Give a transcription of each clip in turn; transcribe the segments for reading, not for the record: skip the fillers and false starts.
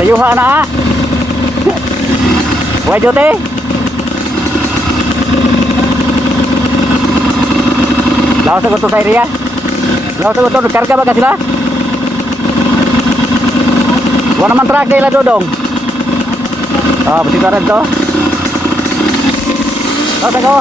Sayuha na ha. Why duty? Lawas ko to sa area. Lawas ko to, karga ba ka sila? Wala naman truck nila dodong. Ah, pati ka rin to. Lawas ako.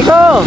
Iko.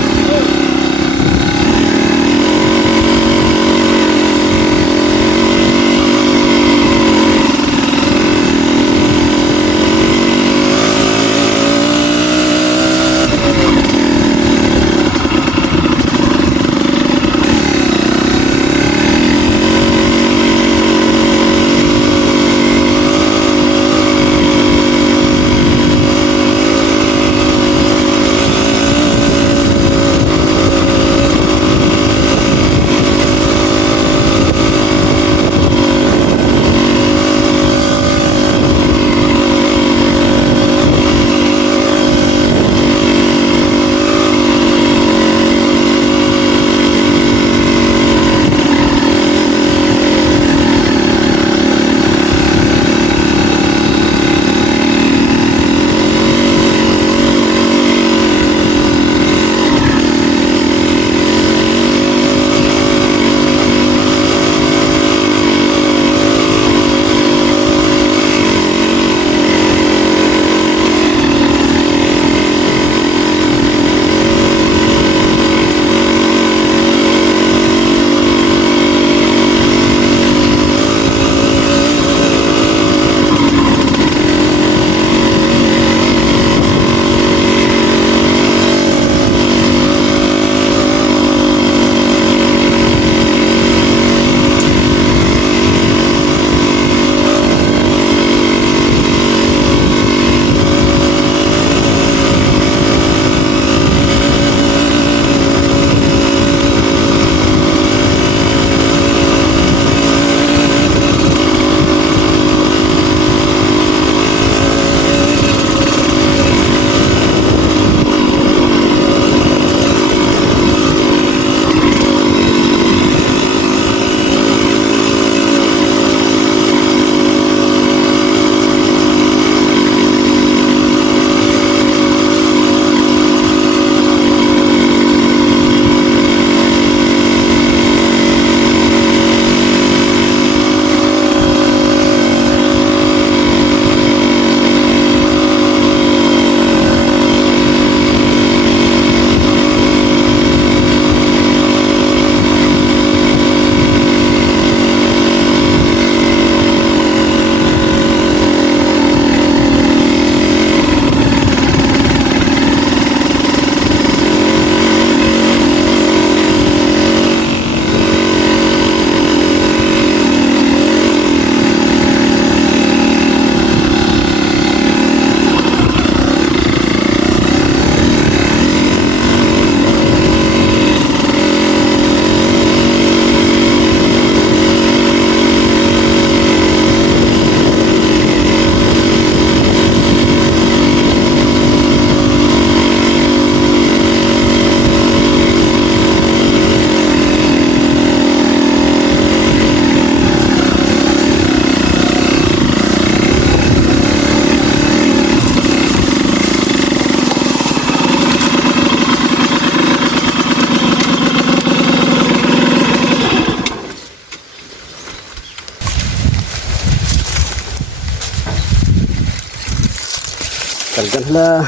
Talagang hala.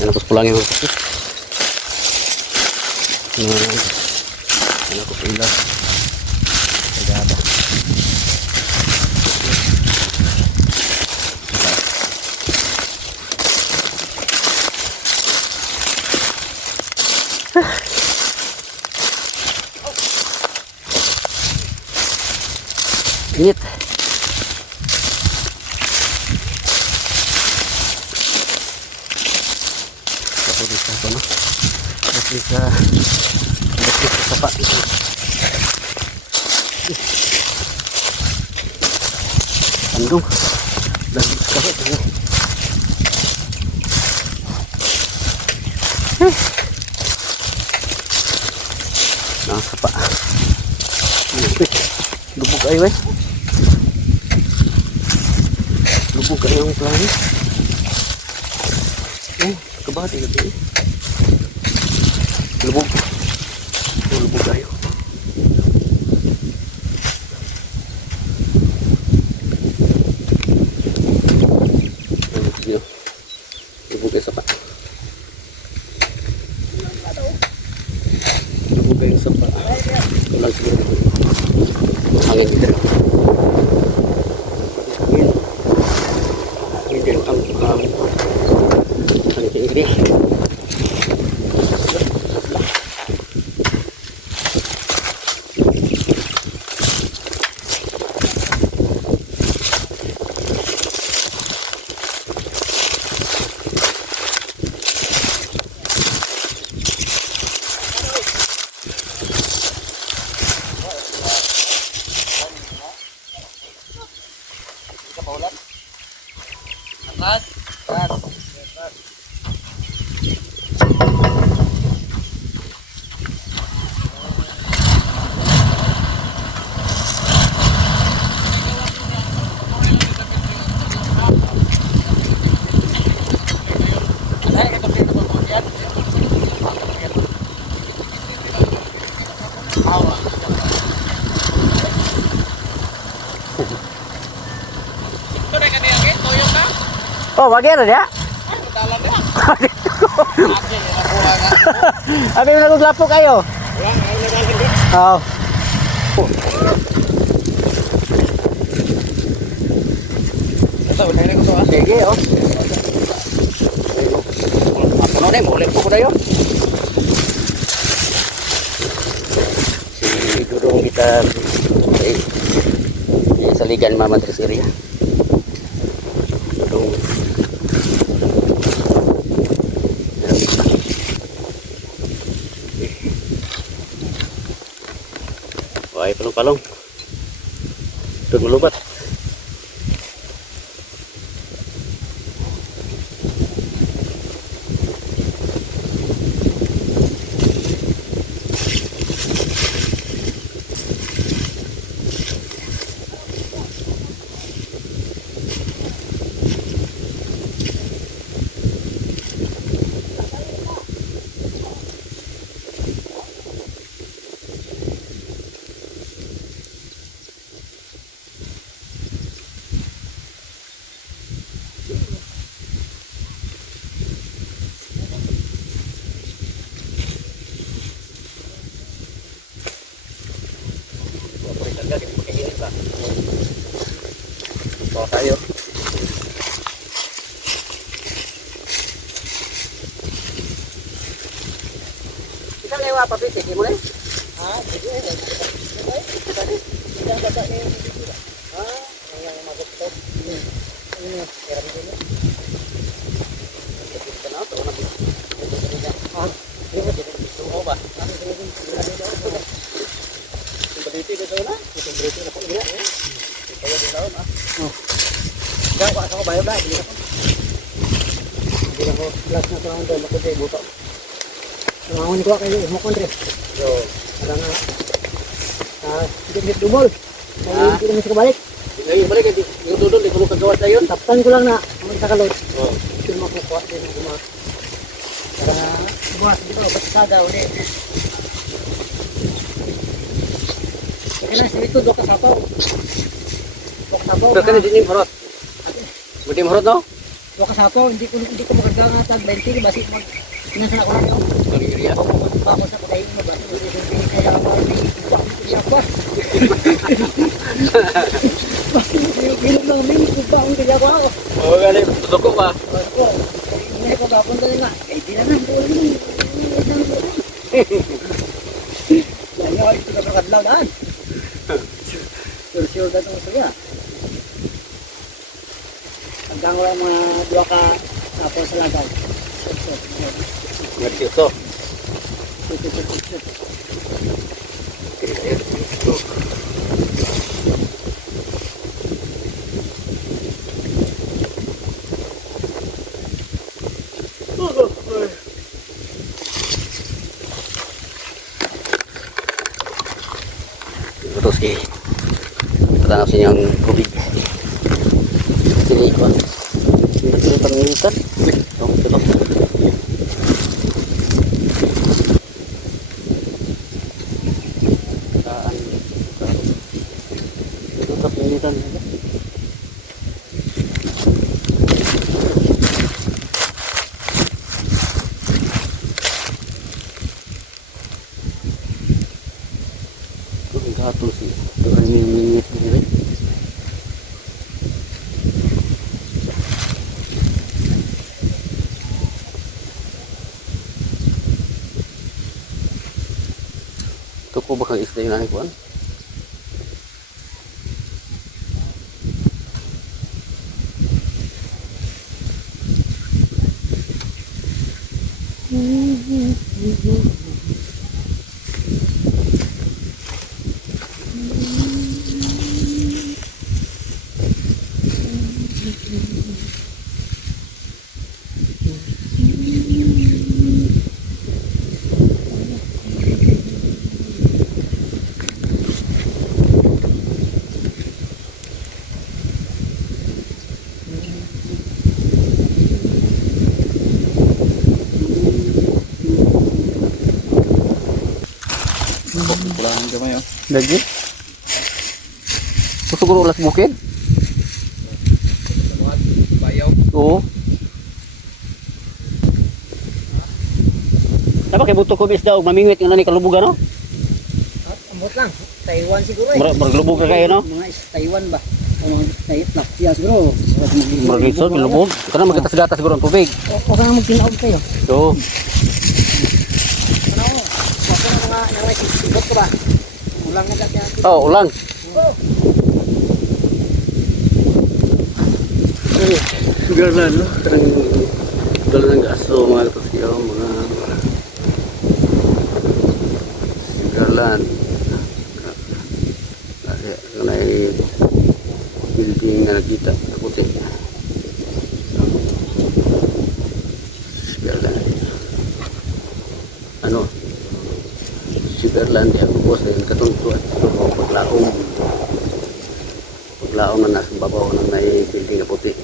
Yan, tapos pulang yung sakit. Yan ako pila. Tagada. Init. Tapos bisa ito, no? Tapos bisa sapa. Andung. Dan sakit. Nah, sapa. Lubog ay, weh. Lubog kayo ang plano. Kabati ka tayo. Lubog. Lubog kayo. Lubog kayo sapa. Lubog kayo sapa. Ito lang siguro. Hangin dito. Ini oh, wagyan na dia? Abi mo naguglapo kayo? Oo. Sige, oh. Ano na, mulit po ko na yun. Si Dudong kita sa Ligan Mama Terseria. Dudong. Wah, palong-palong. Doon melubat. Bawa tayo. Kita lewat apa sih mulai? Ah, jadi tadi yang baca ni. Ah, yang masuk tu. Ini garam dulu. Kenapa tu nak? Ah, ini jadi tu bah. Beriti ke sana? Kita beriti nak pun dia. Kita di dalam ah. Dah buat kau bayar dah dia. Dia kau kelas nak orang tu makut dia buka. Orang ni kuat kayu mau kontre. Yo, ada nak. Kita dumol. Kita mesti balik. Lagi balik di duduk di kalau kagawat tayo. Taptan ko lang na sa kalot. Oh. Cuma ko kuat din rumah. Para buat dito patsada uli. Kailan sa ito, doon ka sapaw. Pero kaya din yung harot. Buti yung harot, no? Doon ka sapaw, hindi ko maganda nga tag 20, basi mag... Pinasa na ko lang yung... Pag-iriya. Ako sa patayin mo, basi mag-isipin kaya ako hindi ako. Basi mag-isipin namin, kung ba ang kaya ko ako. Oo, galing. Tutok ko pa. Ako, hindi ko papunta nga. Eh, di na nang buwan. Kaya ako ito na makadlaw daan. Sure na itong suya. Hanggang wala mga dua ka tapos sa lagaw. Ngerti ito. Terus ke tanah sini yang kubik sini ikon sini pengurutan dong tutup tutup pengurutan satu sih ini minyak ini tuku bakal istilahnya naik kan Pulaan ka mayo. lagi siguro ulas bukid Bayaw. oo dapat kay buto ko bis daw mamingwit nga ni kalubugan no At ambot lang. Taiwan siguro eh. maglubog ka kayo no Mga Taiwan ba? O mga Taiwan na. Siya siguro. Margitson, milubog. Kana magatas-gatas siguro ang tubig. O ka nga magtinaog kayo. So, Ano? Wag ka na mga nangyay ko ba? Ulang na dati natin. oh, ulang. Gala no, karang gala ng aso mga kapatid, mga galan. Kasi kanay building na nakita puti. Galan. Ano? Switzerland yang bos dengan ketentuan paglaom na nasa babaw ng may building na puti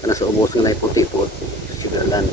karena sa ubos nga na puti po Switzerland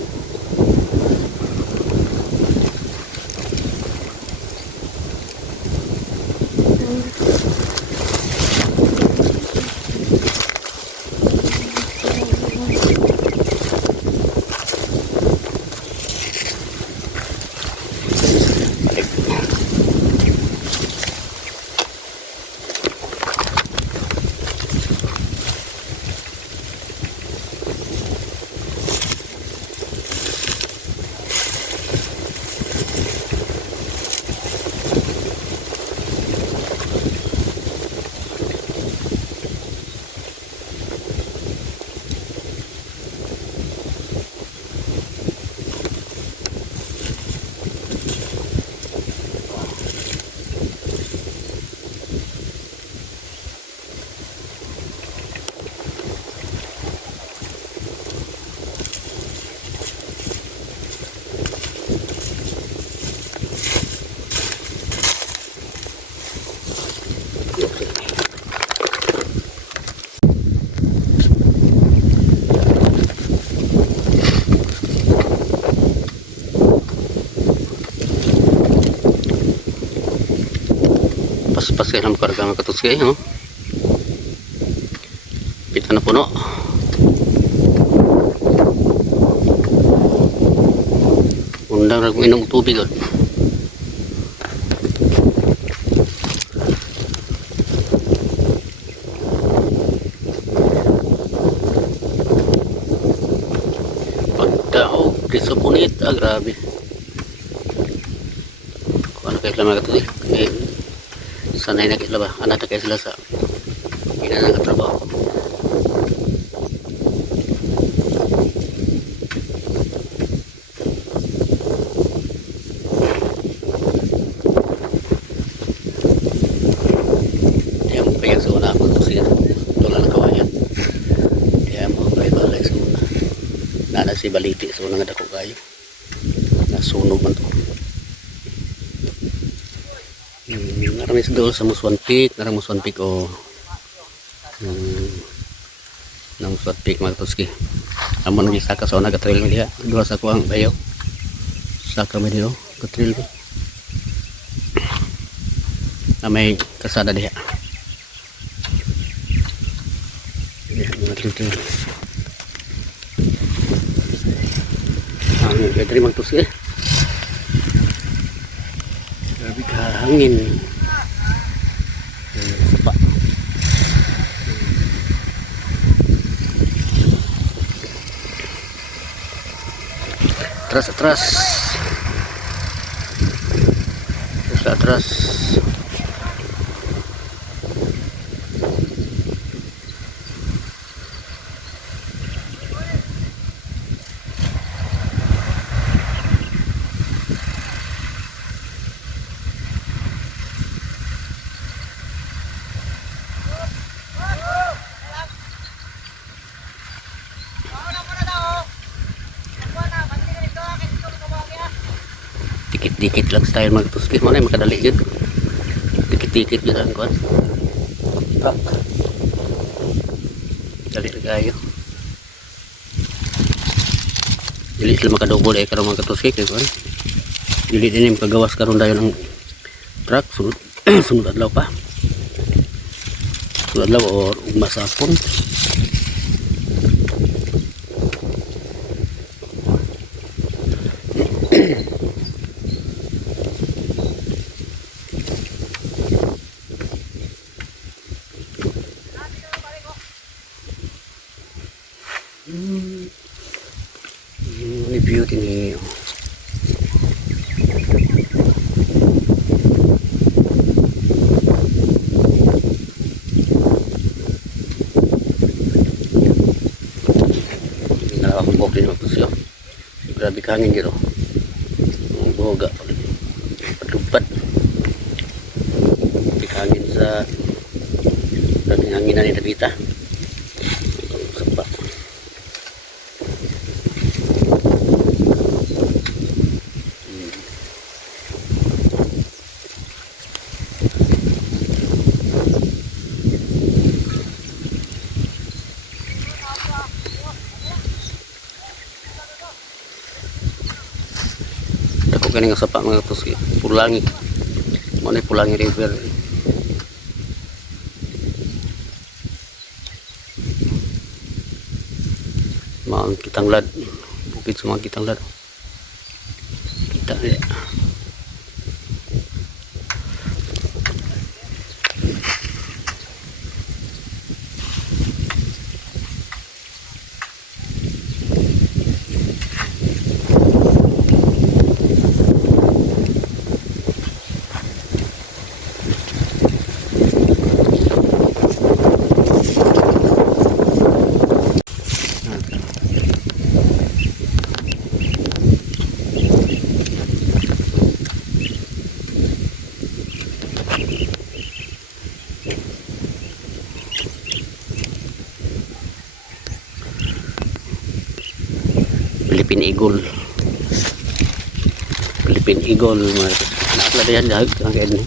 Paspas kayo ng karga mga katuski. Oh. Pita na puno. Undang na kung inom tubig. Oh. Pagdaog, disapunit. Grabe. Kung ano kayo sila mga katuski. Sanay na kayo ba? Anak na kayo sila sa ginanang katrabaho. Kaya sa una ako ito siya tulad ng kawayan. Kaya mo kayo balay sa una. Nana si baliti sa una nga dako kayo. Nasunog man to. Narami sa doon sa Muswan Peak. Narami Muswan Peak o ng Muswan Peak mga katuski. Amo nang isaka sa una katrail mo diha. Dua sa kuang bayaw. Saka mo dito katrail mo. Na may kasada diha. Ang gadri magtusi. Grabe ka hangin. Sapa. Atras. Atras. Dikit-dikit lang style magtuski mo na makadali yun. Dikit-dikit yun ang kuwan. Truck. Dali na kayo. Dili sila makadobol karong mga katuski kaya kuwan. Dili din yung kagawas karon dayon ng truck. Sunod adlaw pa. Sunod adlaw o masapon. Ini beauty nih. Nakakabog din ako siya. Grabe kangin dito. Ang boga. Patupad. Kangin sa dating hanginan ni Davita. Sapa. Dako ganing sapa mga katuski. Pulangi. Mo ni Pulangi River. Mga Kitanglad. Bukid sa mga Kitanglad. Kita niya. Philippine Eagle. Philippine Eagle. Nakakala yan dahil ang kain ni.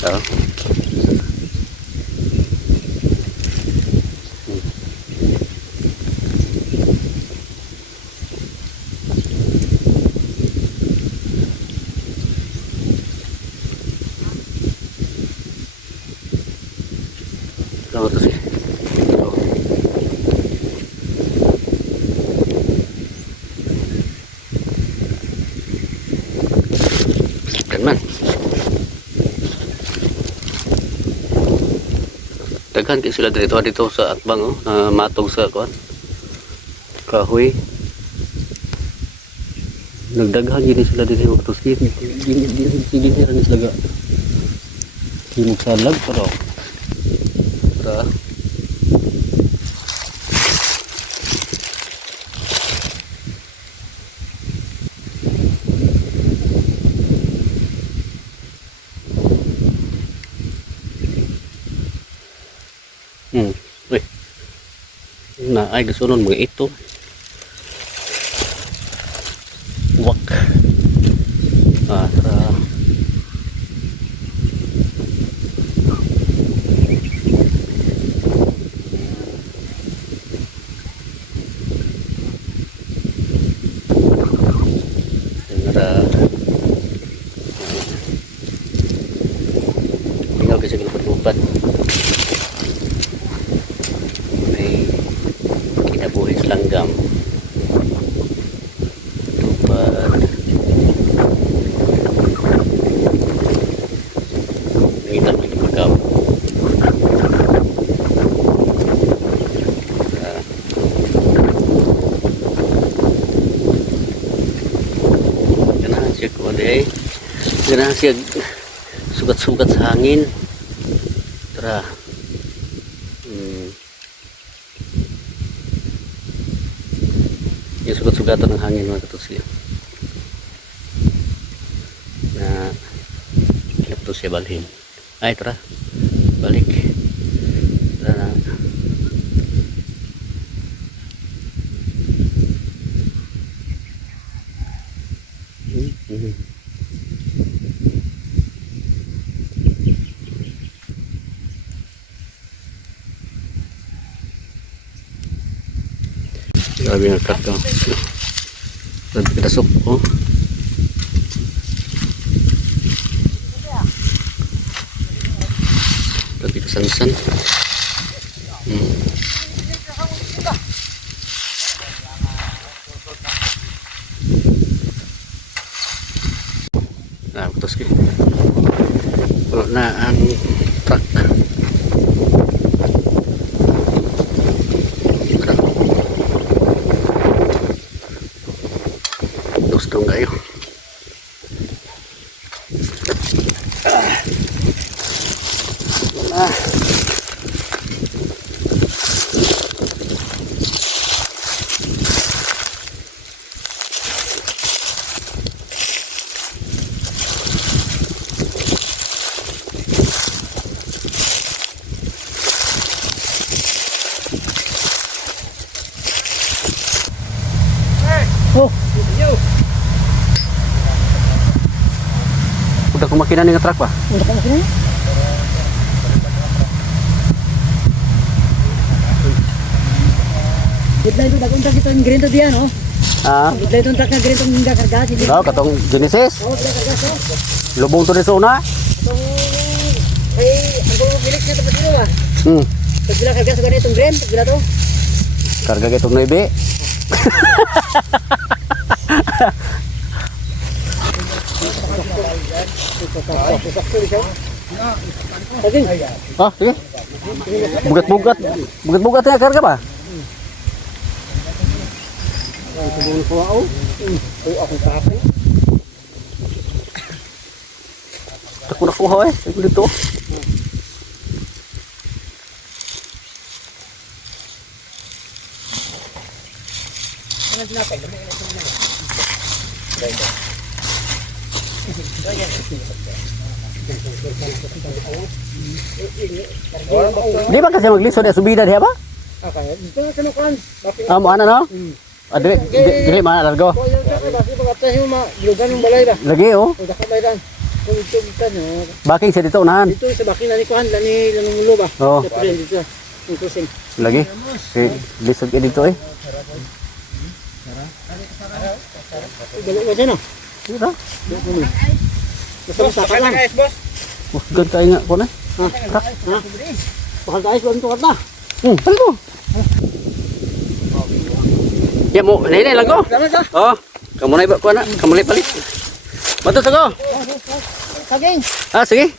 So. Tama to siya. Ito. Kan man. Daghan kay sila dito sa atbang oh, na matog sa kuan. Kahoy. Nagdaghan gini sila dito waktu sige gini ran sila ga. Himog salag pero. Para Uy. Na ay gasunon mga ito. Wak. Tara. Tinggal kasi lupat-lupat. May kinabuhi langgam. Lupat. Nangitan mo yung pagkaw. Ganahan siya ko day. Ganahan siya sugat-sugat sa hangin. Tara. Yung sugat-sugatan ng hangin mga katusil. Na hilap to siya balhin. Ay, tara. Balik. Tara na. Grabe nga karga. Grabe pinasok ko. Grabe kasansan. Nah, putus ke. Kalau na ang truck. Gusto kayo. Oh, udah kemakinan dengan truk pak? Udah kemakinan? Gitna itu dah kontak kita green tu dia no? Ah, Gitna itu truknya green tu hingga karga sih. oh, katong Genesis. Oh, dia karga so. Lubong to di zona. Ang biliknya tempat itu lah. Bila karga sa ganitong green, bila to? Karga kitong naibe. Ah, sige. Bugat-bugat. Bugat-bugat ya karga ba? Ako nakuha eh. Ito dito. Di ba kasi maglisod ya subida diha ba? Okay, dito na kinukuhan. Mo ana no? Dire mana largo. Oh, yung truk ba? Kasi pag yung gilugan ng balay ba? Lagi oh. O dako balay ran. Kung ito kita no. Baking sa dito unahan. Dito sa bakin na ni kuhan, lani mulo ba? Oo. Sa pren dito. Yung kusing. Lagi. Lisod ka dito eh. Dalo ba dyan no? Dito. Basta sa kalan. Usgan tayo nga ko na. Ha? Bakal guys, wala ito kata. Palit ko. Ya mo, nay lang ko. Dami ka. Oh, kamu na iba ko na, kamu na palit. Matos ako. Saging. Ah, sige.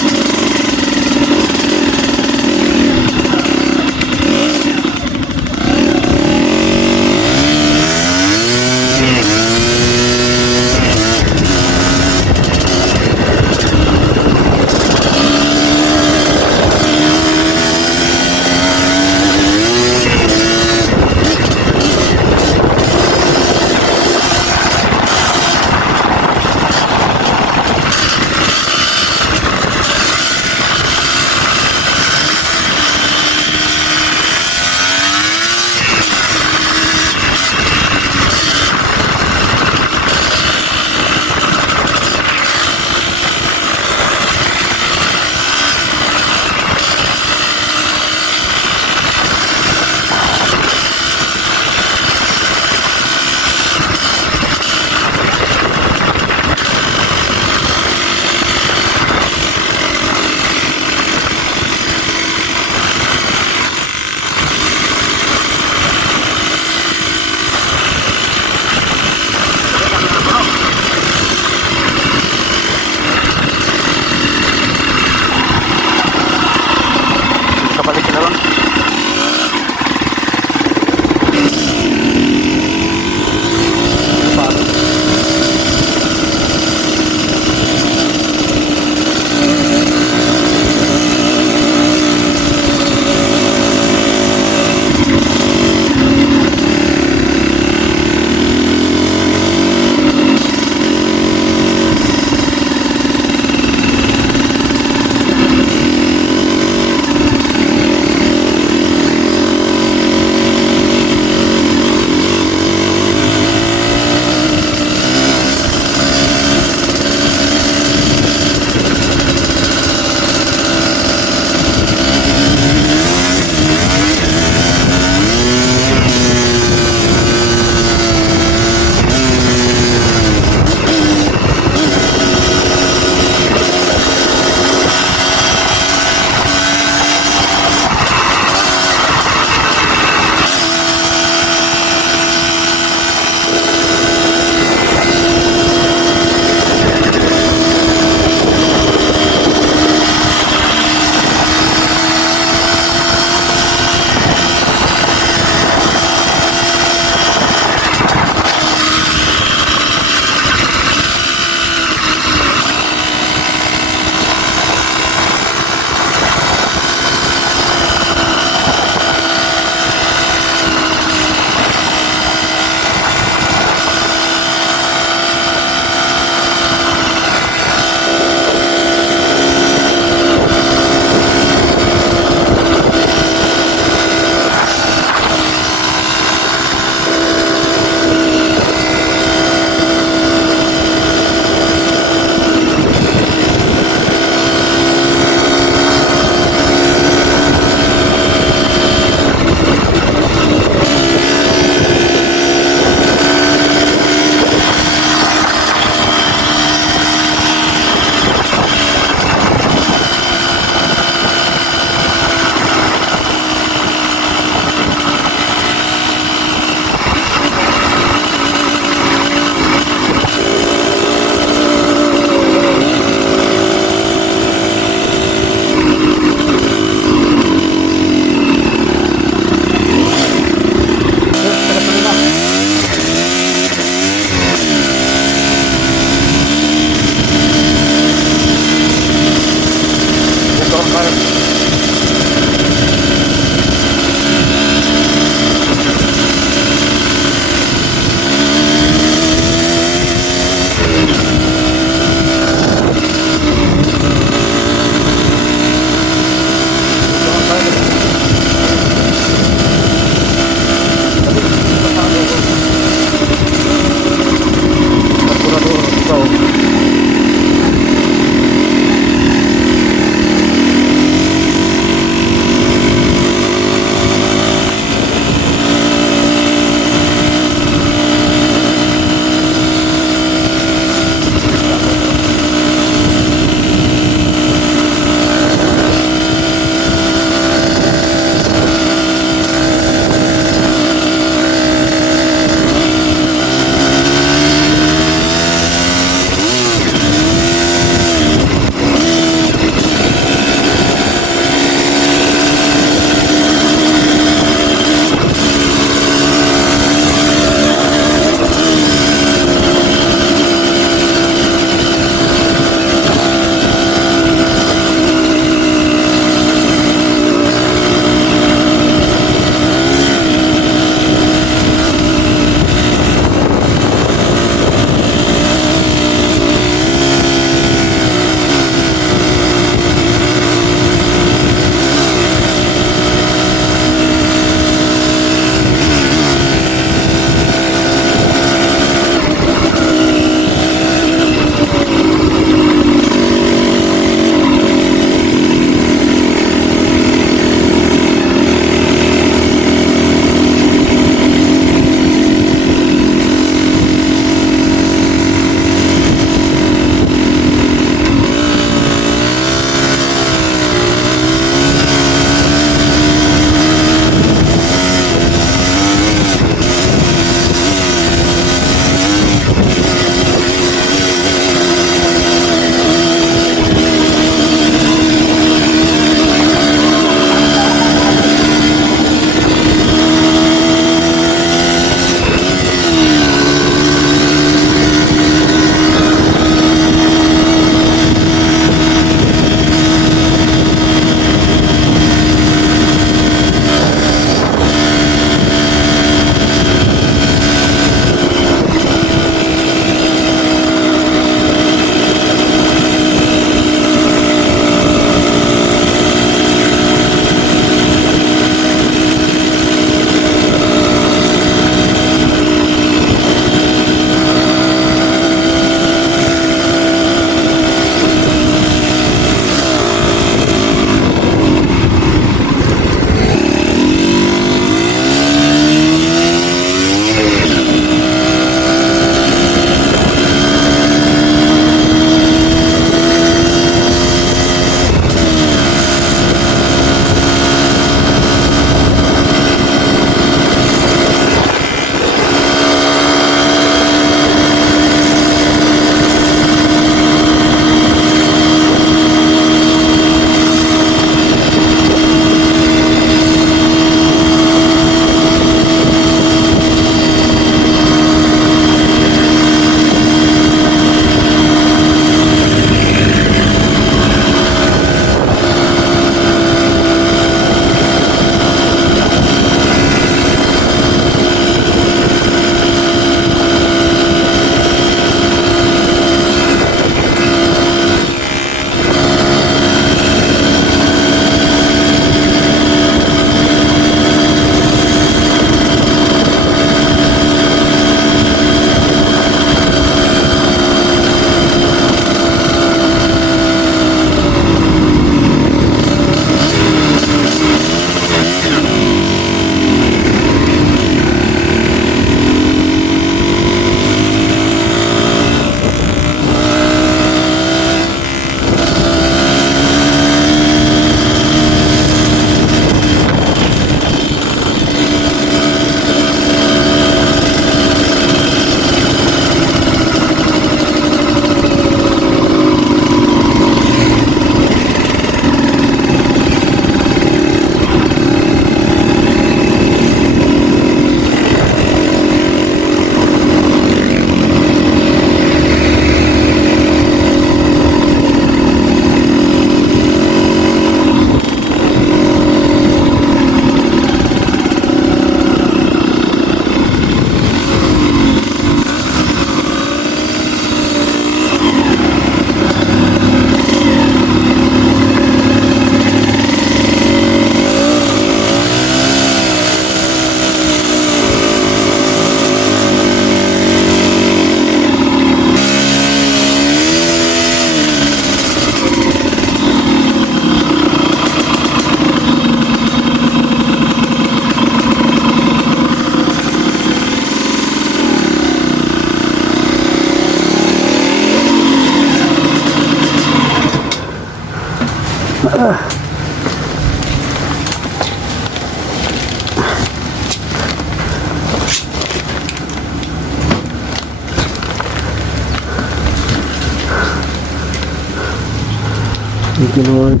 Thank you, Lord.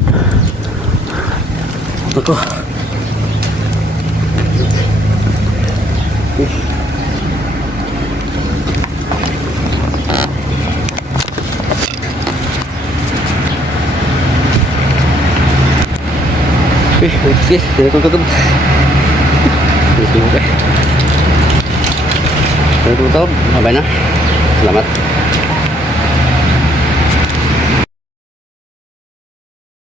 Ako. Sige, tidak ko tutup. Sige, okay. Tutup, mabay na. Selamat.